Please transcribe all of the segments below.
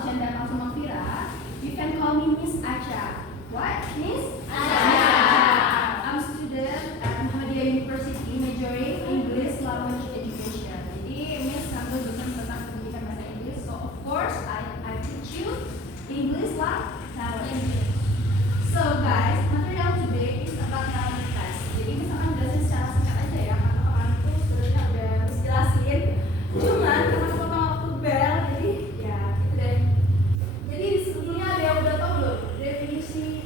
Aljan dan also Mafira. You can call me Miss Acha. What? Miss Acha. I'm a student at Muhammadiyah University majoring English Language Education. Jadi Miss ngambil jurusan tentang pendidikan bahasa Inggris. So of course I teach you English language. So guys, material today is about language test. Jadi misalkan jelasin secara singkat aja ya, karena kemarin itu sebenarnya udah harus jelasin. Cuman karena potong waktu bel, jadi ya gitu deh. Jadi sebetulnya ada yang udah tahu belum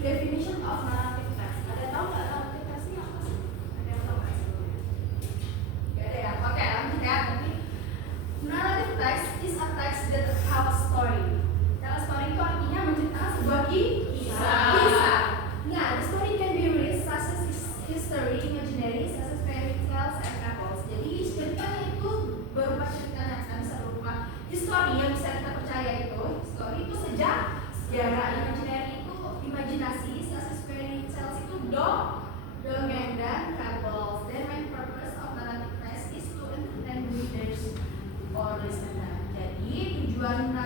definition of narrative text? Ada yang tahu nggak narrative text ini apa sih? Ada yang tahu nggak sebelumnya? Gak ada ya. Oke, lanjut ya. Jadi narrative text is a text that tells a story. Tell a story itu artinya menceritakan sebuah kisah. Nah, the story can be read such as history, imaginary, such as fairy tales and fables. Jadi ceritanya itu berupa cerita nyata, bisa berupa history yang bisa kita percaya itu. Story itu sejarah, imaginary itu imajinasi, such as fairy tales itu dongeng dan fables. The main purpose of narrative text is to entertain readers or listener. Jadi tujuan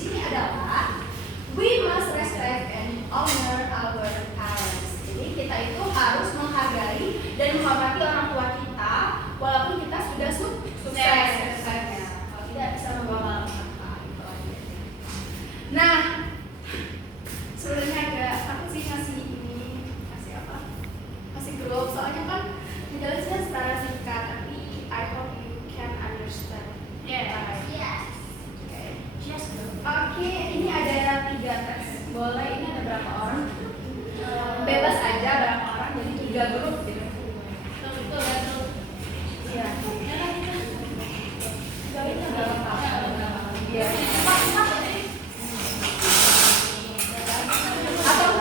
sini adalah we must respect and honor our parents. Jadi kita itu harus menghargai dan menghormati orang tua kita walaupun kita sudah sukses. Kalau tidak bisa membawa apa gitu aja. Nah, sebenarnya agak aku sih ngasih grup soalnya kan menjelasnya secara singkat, tapi I hope you can understand. Yes. Oke, ini ada 3 tes. Boleh, ini ada berapa orang? Bebas aja berapa orang, jadi 3 grup gitu. Betul. Iya. Ini berapa? Iya. Atau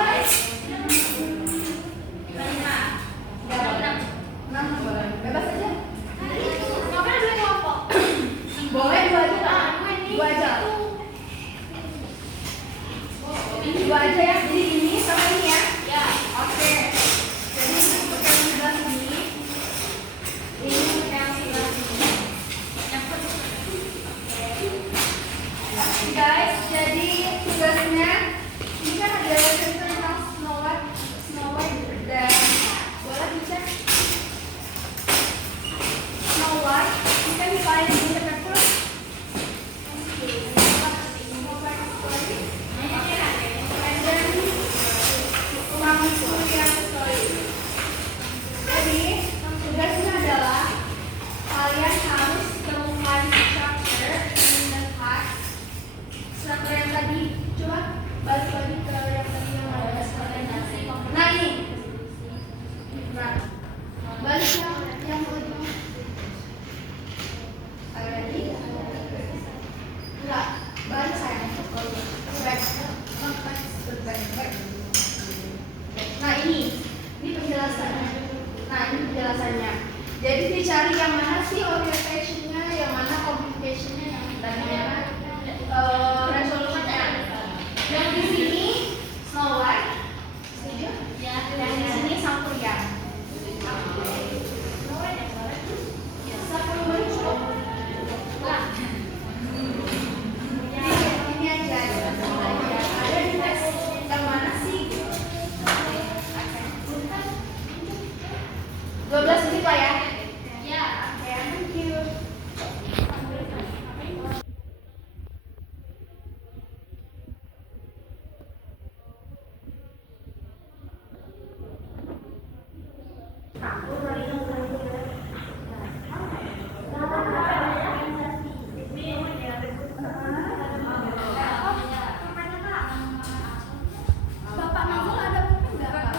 enggak? 6 boleh. Bebas aja. Ngapain 2 kelompok? Boleh 2 aja. 2 aja. Ini 2 aja ya. Jadi ini sama ini ya. Ya. Oke. Jadi untuk yang sebelah sini, ini untuk yang sebelah sini. Guys, jadi tugasnya ini kan ada cerita tentang Snow White dan boleh dicek Snow White. You can find it in the paper. Jadi tugasnya adalah kalian harus temukan structure in the text. Structure yang tadi, coba balik lagi ke yang tadi yang ada structure. Nah ini, balik yang ujung. Ayo lagi. Enggak, balik sayang. Back. Nah ini penjelasannya. Jadi dicari yang mana sih orientation-nya, yang mana communication-nya, dan yang mana resolution-nya. Yang di sini Snow White, setuju? Ya. Yang di sini Sang Kuryang. Ini aja. Ada di teks yang mana sih? 12 menit lah ya. Ya, oke, thank you. Bapak Nazul ada mungkin nggak Pak?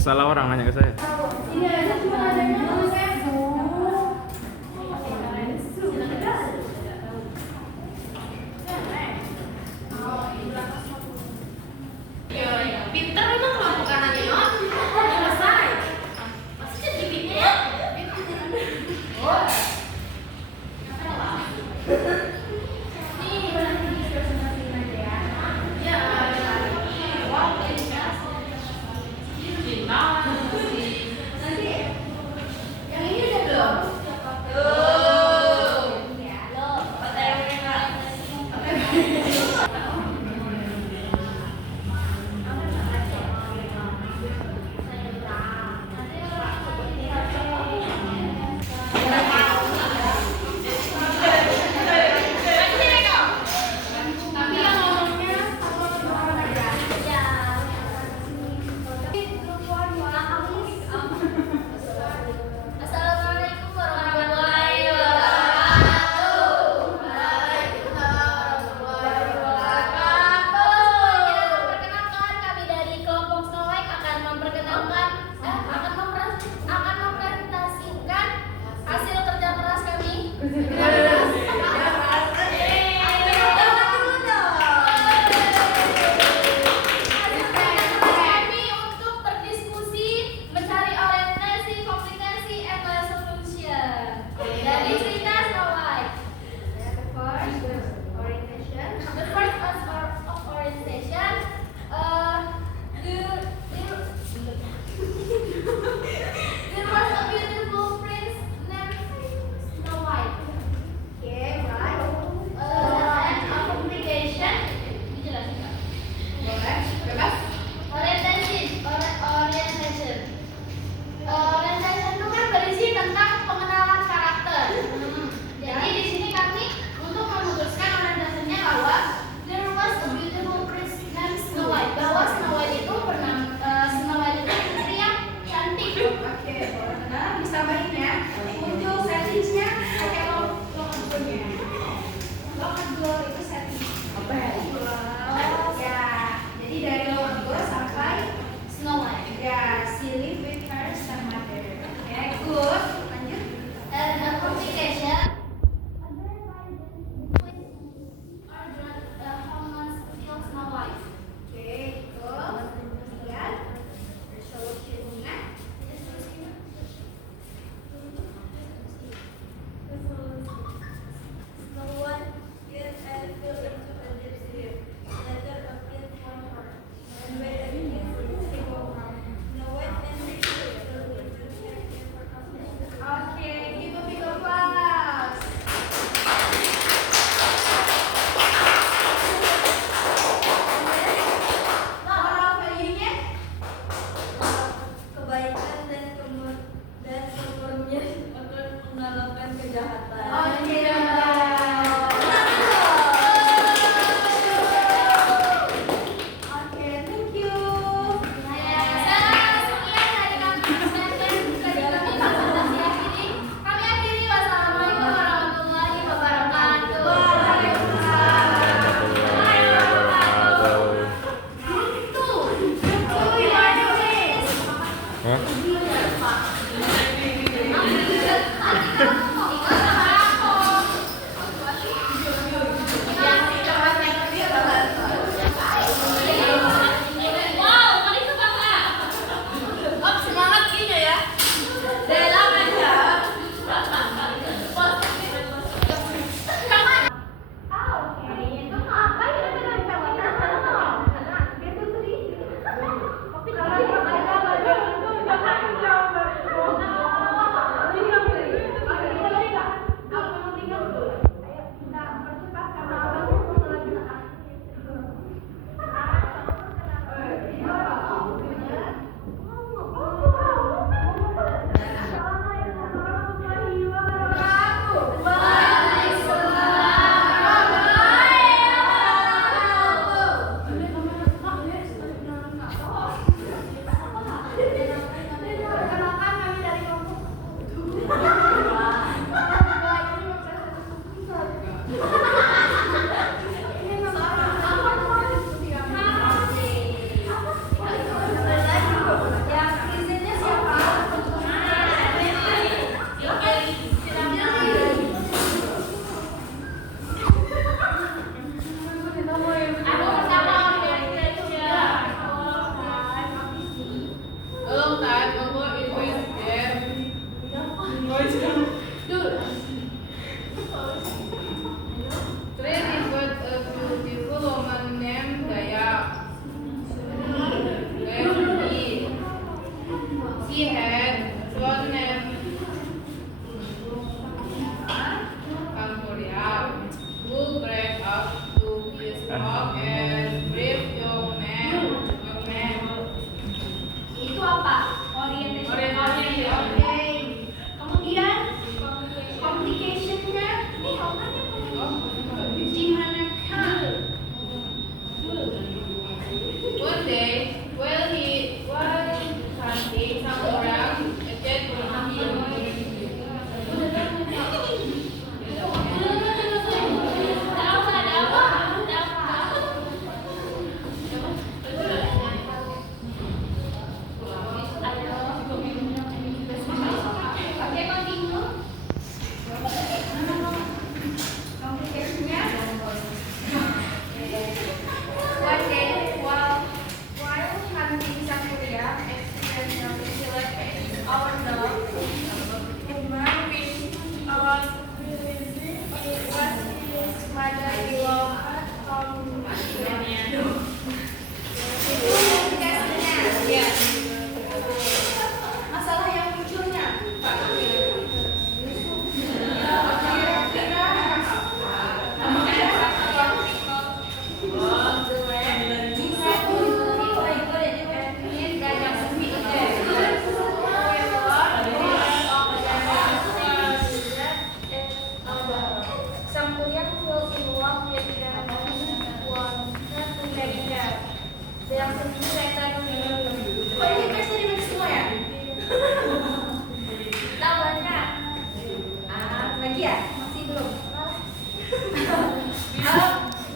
Salah orang nanya ke saya. Ini aja cuma adanya Pinter memang kelompok kanannya ya. Selesai. Pasti jadi pinter. ini berarti diskusi aja ya. Ya. Wow, Nanti yang ini udah belum? Ya. Tapi yang ngomongnya sama orang aja. Assalamualaikum warahmatullahi wabarakatuh. Semuanya, perkenalkan kami dari kelompok Snow White akan mempresentasikan hasil kerja keras kami. Kami untuk berdiskusi, mencari orientasi, komplikasi, and resolution dari cerita Snow White. The first of orientation, there was a beautiful prince named Snow White.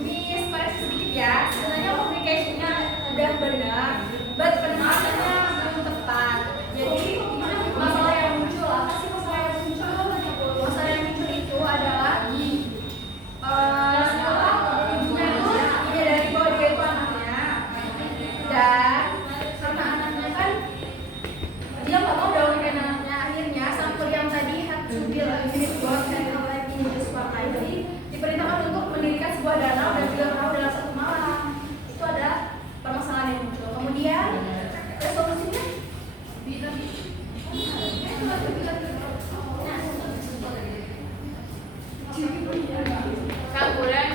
Miss koreksi sedikit ya. Sebenarnya communication-nya udah benar, but penerapannya belum tepat. Jadi ini masalah yang muncul. Apa sih masalah yang muncul? Masalah yang muncul itu adalah ibunya itu ide dari bahwa dia itu anaknya, dan karena anaknya kan dia nggak mau dengan anaknya, akhirnya sang yang tadi had to build a unit board and collect in this one. Jadi diperintahkan untuk mendirikan sebuah danau dan juga perahu dalam satu malam. Itu ada permasalahan yang muncul. Kemudian resolusinya Kaguran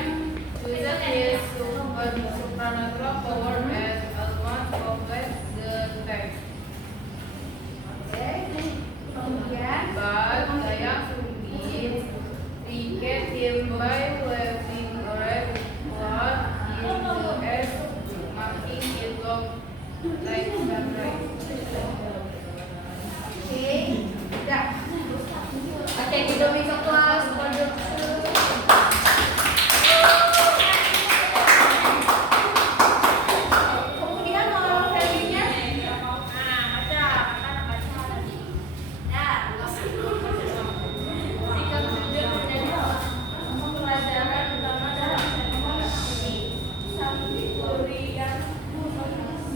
uses his supernatural power as one complex the text. kemudian But Dayang Sumbi recap him by leaving a red flag in the air, marking it look like sunrise. oke, udah. Oke, kita bisa kelas produksi. Kemudian moral value-nya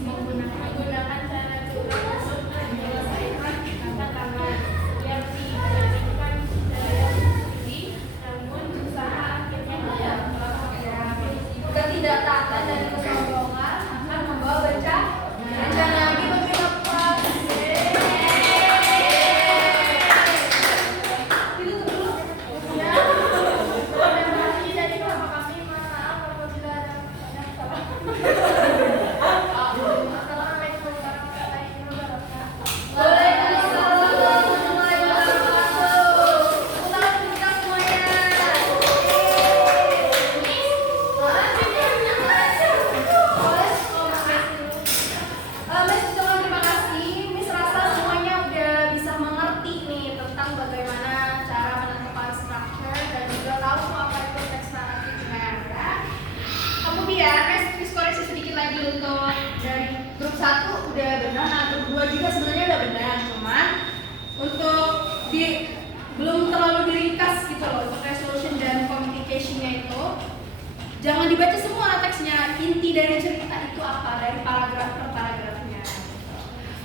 Menggunakan cara curang untuk menyelesaikan tantangan yang diberikan daya sendiri, namun usaha akhirnya tidak ketidaktaatan dan kesombongan akan membawa bencana lagi berbeda kelas. Itu dulu. Ya. Jadi kalau kami mohon maaf apabila ada Waalaikumsalam warahmatullahi wabarakatuh. Selamat kita semuanya. Miss ucapkan terima kasih. Miss rasa semuanya udah bisa mengerti nih tentang bagaimana cara menentukan structure dan juga tahu apa itu text narrative plan ya. Kemudian Miss koreksi sedikit lagi untuk dari grup 1 udah benar, nah grup 2 juga sebenarnya udah benar, cuman untuk belum terlalu diringkas gitu loh untuk resolution dan communication-nya itu. Jangan dibaca semua teksnya, inti dari cerita itu apa, dari paragraf per paragrafnya.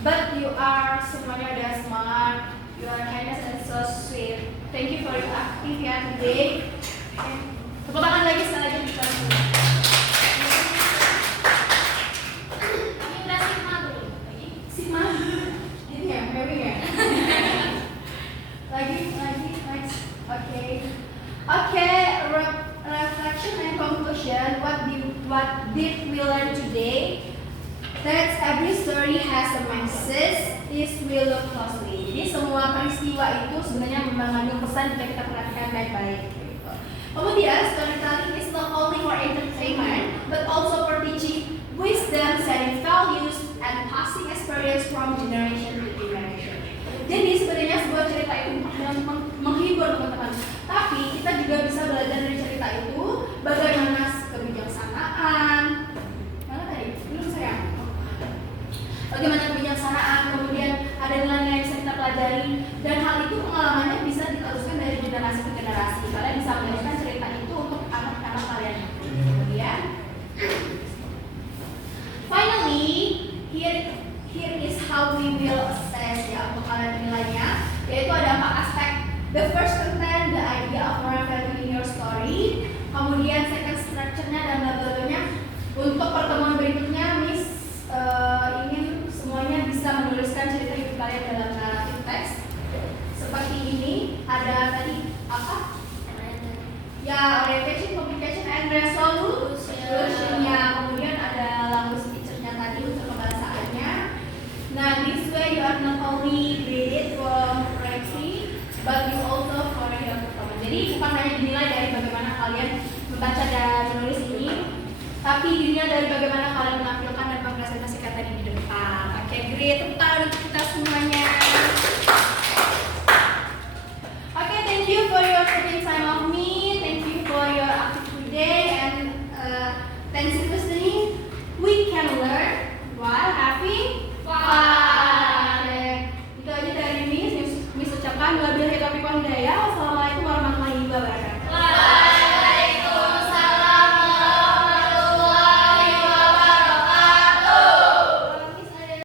But you are semuanya udah smart, you are kindness and so sweet. Thank you for your activity today. Tepuk tangan lagi sekali lagi untuk kalian. Ini udah sigma belum? Sigma, ini ya, maybe ya. lagi, next. Okay, reflection and conclusion. What did we learn today? That every story has a message. This will look closely. Jadi semua peristiwa itu sebenarnya mengandung pesan jika kita perhatikan baik-baik. Gitu. Kemudian storytelling is not only for entertainment, but also for teaching wisdom, setting values, and passing experience from generation to generation. Jadi sebenarnya sebuah cerita itu menghibur teman-teman. Tapi kita juga bisa belajar dari cerita itu bagaimana kebijaksanaan. Mana tadi? Belum saya. Bagaimana kebijaksanaan, kemudian ada nilai-nilai yang bisa kita pelajari, dan hal itu pengalamannya bisa diteruskan dari generasi ke generasi. Kalian bisa meneruskan cerita itu untuk anak-anak kalian. Kemudian, finally, here is how we will assess ya untuk kalian nilainya, yaitu ada 4 aspek. The first content, the idea of moral value in your story. Kemudian second structure-nya dan bla-bla-nya. Untuk pertemuan berikutnya, Miss ingin semuanya bisa menuliskan cerita hidup kalian dalam narrative text. Seperti ini, ada tadi apa? Ya, orientation, communication, and resolution-nya. Kemudian ada language feature-nya tadi untuk kebahasaannya. Nah, this way you are not only graded from correctly, but you also for your performance. Jadi bukan hanya dinilai dari bagaimana kalian membaca dan menulis ini, tapi dinilai dari bagaimana kalian menampilkan dan mempresentasikan tadi di depan. Oke, great. Tepuk tangan untuk kita semuanya.